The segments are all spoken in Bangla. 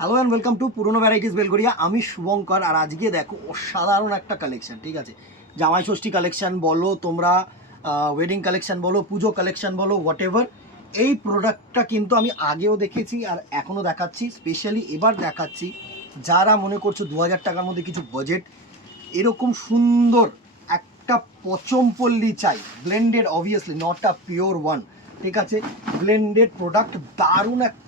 হ্যালো অ্যান্ড ওয়েলকাম টু পুরনো ভ্যারাইটিস বেলগড়িয়া। আমি শুভঙ্কর, আর আজকে দেখো অসাধারণ একটা কালেকশন। ঠিক আছে, জামাই ষষ্ঠী কালেকশন বলো তোমরা, ওয়েডিং কালেকশন বলো, পুজো কালেকশন বলো, হোয়াট এভার। এই প্রোডাক্টটা কিন্তু আমি আগেও দেখেছি আর এখনও দেখাচ্ছি, স্পেশালি এবার দেখাচ্ছি যারা মনে করছো 2000 টাকার মধ্যে কিছু বাজেট, এরকম সুন্দর একটা পচমপল্লী চাই, blended, obviously not a pure one. ঠিক আছে, ব্লেন্ডেড প্রোডাক্ট, দারুণ একটা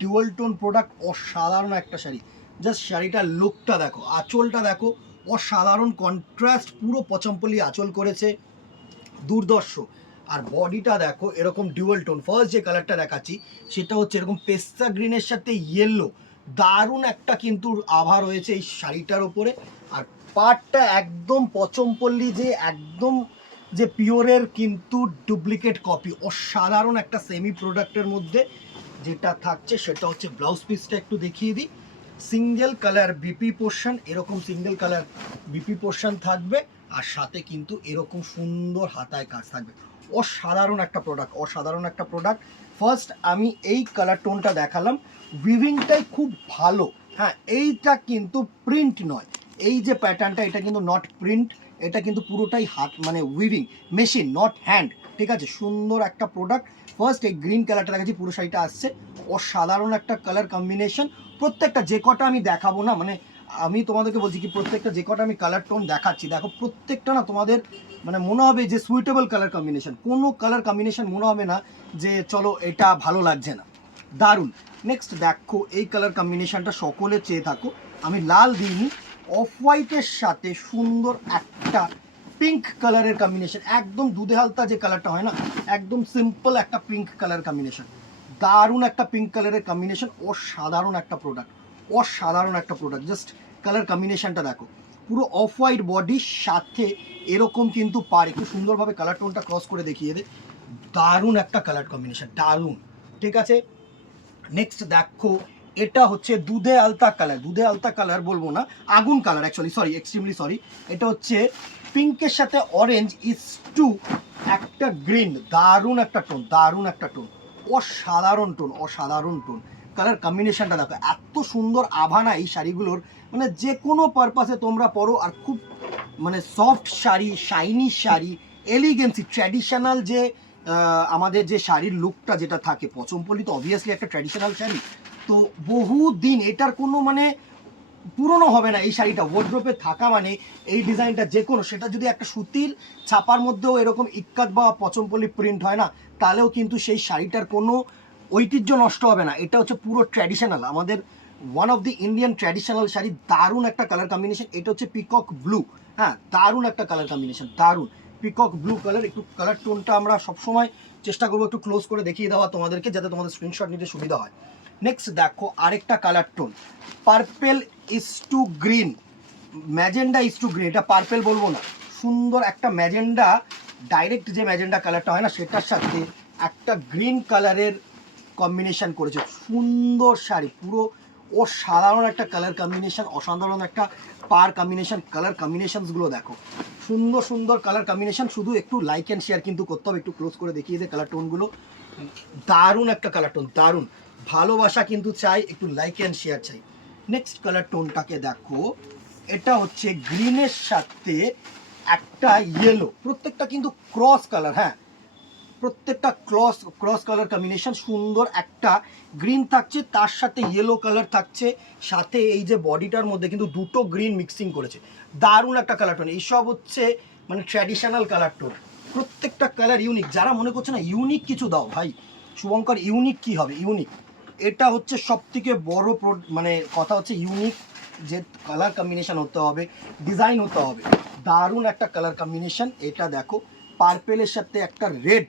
ডুয়াল টোন প্রোডাক্ট, অসাধারণ একটা শাড়ি। জাস্ট শাড়িটার লুকটা দেখো, আঁচলটা দেখো, অসাধারণ কন্ট্রাস্ট, পুরো পচমপল্লী আঁচল করেছে, দুর্দর্শ। আর বডিটা দেখো এরকম ডুয়াল টোন। ফার্স্ট যে কালারটা দেখাচ্ছি সেটা হচ্ছে এরকম পেস্তা গ্রিনের সাথে ইয়েলো, দারুণ একটা কিন্তু আভা রয়েছে এই শাড়িটার ওপরে। আর পাটটা একদম পচমপল্লী, যে একদম যে পিওরের কিন্তু ডুপ্লিকেট কপি, অসাধারণ একটা সেমি প্রোডাক্টের মধ্যে যেটা থাকছে সেটা হচ্ছে ব্লাউজ পিসটা একটু দেখিয়ে দিই। সিঙ্গেল কালার বিপি পোর্শন, এরকম সিঙ্গেল কালার বিপি পোর্শন থাকবে, আর সাথে কিন্তু এরকম সুন্দর হাতায় কাজ থাকবে। অসাধারণ একটা প্রোডাক্ট, অসাধারণ একটা প্রোডাক্ট। ফার্স্ট আমি এই কালার টোনটা দেখালাম, উইভিংটাই খুব ভালো। হ্যাঁ, এইটা কিন্তু প্রিন্ট নয়, এই যে প্যাটার্নটা এটা কিন্তু নট প্রিন্ট, এটা কিন্তু পুরোটাই হাত মানে উইভিং মেশিন, নট হ্যান্ড। ঠিক আছে, সুন্দর একটা প্রোডাক্ট। ফার্স্ট এই গ্রিন কালারটা দেখাচ্ছি, পুরো শাড়িটা আসছে, অসাধারণ একটা কালার কম্বিনেশন। প্রত্যেকটা যে কটা আমি দেখাবো না, মানে আমি তোমাদেরকে বলছি কি প্রত্যেকটা যে কটা আমি কালার টোন দেখাচ্ছি দেখো, প্রত্যেকটা না তোমাদের মানে মনে হবে যে সুইটেবল কালার কম্বিনেশন। কোনো কালার কম্বিনেশন মনে হবে না যে চলো এটা ভালো লাগছে না, দারুণ। নেক্সট দেখো এই কালার কম্বিনেশনটা সকলে চেয়ে থাকো, আমি লাল দিইনি, অফ হোয়াইটের সাথে সুন্দর একটা পিঙ্ক কালারের কম্বিনেশন, একদম দুধে হালতা যে কালারটা হয় না, একদম সিম্পল একটা পিঙ্ক কালার কম্বিনেশন, দারুণ একটা পিঙ্ক কালারের কম্বিনেশন, অসাধারণ একটা প্রোডাক্ট, অসাধারণ একটা প্রোডাক্ট। জাস্ট কালার কম্বিনেশনটা দেখো, পুরো অফ হোয়াইট বডির সাথে এরকম কিন্তু পার, একটু সুন্দরভাবে কালার টোনটা ক্রস করে দেখিয়ে দে, দারুণ একটা কালার কম্বিনেশন, দারুণ। ঠিক আছে, নেক্সট দেখো এটা হচ্ছে দুধে আলতা কালার, দুধে আলতা কালার বলবো না, আগুন colour actually, sorry extremely sorry. এটা হচ্ছে পিঙ্কের সাথে অরেঞ্জ ইস টু একটা গ্রিন, দারুণ একটা টোন, দারুণ একটা টোন, অসাধারণ টোন, অসাধারণ টোন। কালার কম্বিনেশনটা দেখো, এত সুন্দর আভানা এই শাড়িগুলোর, মানে যে কোনো পারপাসে তোমরা পরো, আর খুব মানে soft sari, shiny sari, এলিগেন্সি, traditional যে আমাদের যে শাড়ির লুকটা যেটা থাকে, পচমপল্লী তো অবভিয়াসলি একটা ট্র্যাডিশনাল শাড়ি, তো বহু দিন এটার কোনো মানে পুরনো হবে না। এই শাড়িটা ওয়ার্ড্রোপে থাকা মানে এই ডিজাইনটা যে কোনো, সেটা যদি একটা সুতির ছাপার মধ্যেও এরকম ইক্কাত বা পচমপল্লী প্রিন্ট হয় না, তাহলেও কিন্তু সেই শাড়িটার কোনো ঐতিহ্য নষ্ট হবে না। এটা হচ্ছে পুরো ট্র্যাডিশনাল, আমাদের one of the Indian traditional sari, দারুণ একটা কালার কম্বিনেশন। এটা হচ্ছে পিকক ব্লু, হ্যাঁ দারুণ একটা কালার কম্বিনেশন, দারুণ পিকক ব্লু কালার। একটু কালার টোনটা আমরা সবসময় চেষ্টা করবো একটু ক্লোজ করে দেখিয়ে দেওয়া তোমাদেরকে, যাতে তোমাদের স্ক্রিনশট নিতে সুবিধা হয়। নেক্সট দেখো আরেকটা colour tone, purple is to green, magenta is to green, এটা পার্পেল বলবো না, সুন্দর একটা ম্যাজেন্ডা, ডাইরেক্ট যে ম্যাজেন্ডা কালারটা হয় না সেটার সাথে একটা গ্রিন কালারের কম্বিনেশন করেছে, সুন্দর শাড়ি, পুরো অসাধারণ একটা কালার কম্বিনেশন, অসাধারণ একটা পার কম্বিনেশন। কালার কম্বিনেশনসগুলো দেখো, সুন্দর সুন্দর কালার কম্বিনেশন, শুধু একটু লাইক অ্যান্ড শেয়ার কিন্তু করতে হবে, একটু ক্লোজ করে দেখিয়ে দে কালার টোনগুলো, দারুণ একটা কালার টোন, দারুণ। ভালোবাসা কিন্তু চাই, একটু লাইক অ্যান্ড শেয়ার চাই। নেক্সট কালার টোনটাকে দেখো, এটা হচ্ছে গ্রিনের সাথে একটা ইয়েলো, প্রত্যেকটা কিন্তু ক্রস কালার, হ্যাঁ প্রত্যেকটা ক্রস ক্রস কালার কম্বিনেশন, সুন্দর একটা গ্রিন থাকছে, তার সাথে ইয়েলো কালার থাকছে, সাথে এই যে বডিটার মধ্যে কিন্তু দুটো গ্রিন মিক্সিং করেছে, দারুণ একটা কালার টোন। এইসব হচ্ছে মানে ট্র্যাডিশনাল কালার টোন, প্রত্যেকটা কালার ইউনিক। যারা মনে করছে না ইউনিক কিছু দাও, ভাই শুভঙ্কর ইউনিক কি হবে, ইউনিক, এটা হচ্ছে সব থেকে বড় মানে কথা হচ্ছে ইউনিক, যে কালার কম্বিনেশন হতে হবে, ডিজাইন হতে হবে, দারুণ একটা কালার কম্বিনেশন। এটা দেখো পার্পেলের সাথে একটা রেড,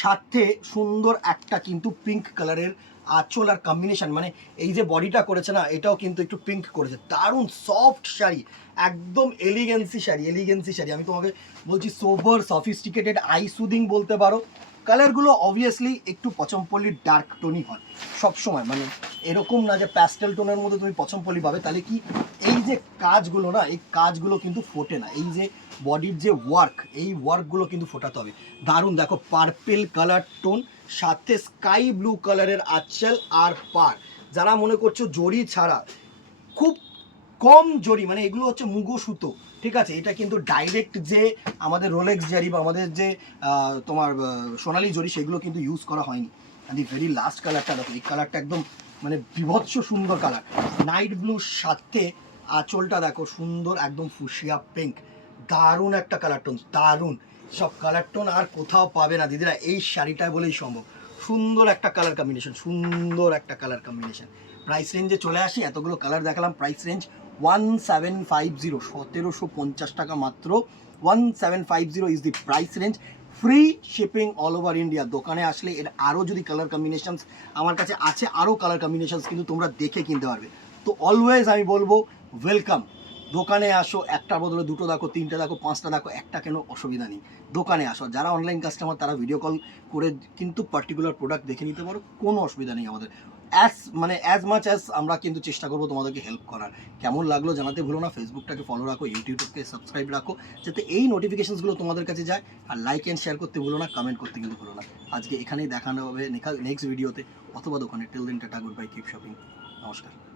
সাথে সুন্দর একটা কিন্তু পিঙ্ক কালারের আঁচল আর কম্বিনেশন, মানে এই যে বডিটা করেছে না এটাও কিন্তু একটু পিঙ্ক করেছে, দারুণ সফট শাড়ি, একদম এলিগেন্সি শাড়ি, এলিগেন্সি শাড়ি। আমি তোমাকে বলছি সোভার সফিস্টিকেটেড আই সুদিং বলতে পারো। কালারগুলো অবভিয়াসলি একটু পচমপল্লির ডার্ক টোনই হয় সবসময়, মানে এরকম না যে প্যাস্টেল টোনের মধ্যে তুমি পচমপল্লি পাবে, তাহলে কি এই যে কাজগুলো না, এই কাজগুলো কিন্তু ফোটে না, এই যে বডির যে ওয়ার্ক, এই ওয়ার্কগুলো কিন্তু ফোটাতে হবে। দারুণ দেখো পার্পেল কালার টোন, সাথে স্কাই ব্লু কালারের আঁচল আর পার, যারা মনে করছো জরি ছাড়া, খুব কম জরি, মানে এগুলো হচ্ছে মুগো সুতো, ঠিক আছে, এটা কিন্তু ডাইরেক্ট যে আমাদের রোলেক্স জারি বা আমাদের যে তোমার সোনালি জরি সেগুলো কিন্তু ইউজ করা হয়নি। অ্যান্ড দি ভেরি লাস্ট কালারটা দেখো, এই কালারটা একদম মানে বিভৎস সুন্দর কালার, নাইট ব্লুর সাথে আঁচলটা দেখো সুন্দর একদম ফুসিয়া পিঙ্ক, দারুণ একটা কালার টোন, দারুণ। সব কালার টোন আর কোথাও পাবে না দিদিরা, এই শাড়িটায় বলেই সম্ভব। সুন্দর একটা কালার কম্বিনেশন, সুন্দর একটা কালার কম্বিনেশন। প্রাইস রেঞ্জে চলে আসি, এতগুলো কালার দেখালাম, প্রাইস রেঞ্জ 1750, 1750 টাকা মাত্র, 1750 is the price range, free shipping all over India. দোকানে আসলে এর আরও যদি কালার কম্বিনেশনস আমার কাছে আছে, আরও কালার কম্বিনেশনস কিন্তু তোমরা দেখে কিনতে পারবে। তো অলওয়েজ আমি বলবো ওয়েলকাম, দোকানে আসো, একটার বদলে দুটো দেখো, তিনটে দেখো, পাঁচটা দেখো, একটা কেন, অসুবিধা নেই, দোকানে আসো। যারা অনলাইন কাস্টমার তারা ভিডিও কল করে কিন্তু পার্টিকুলার প্রোডাক্ট দেখে নিতে পারো, কোনো অসুবিধা নেই আমাদের। অ্যাজ মাচ অ্যাজ আমরা কিন্তু চেষ্টা করবো তোমাদেরকে হেল্প করার। কেমন লাগলো জানাতে ভুলো না, ফেসবুকটাকে ফলো রাখো, ইউটিউবটাকে সাবস্ক্রাইব রাখো, যাতে এই নোটিফিকেশনসগুলো তোমাদের কাছে যায়। আর লাইক অ্যান্ড শেয়ার করতে ভুলো না, কমেন্ট করতে কিন্তু ভুলো না। আজকে এখানেই দেখানো হবে নেক্সট ভিডিওতে অথবা দোকানে। Till then tata, good bye, keep shopping, নমস্কার।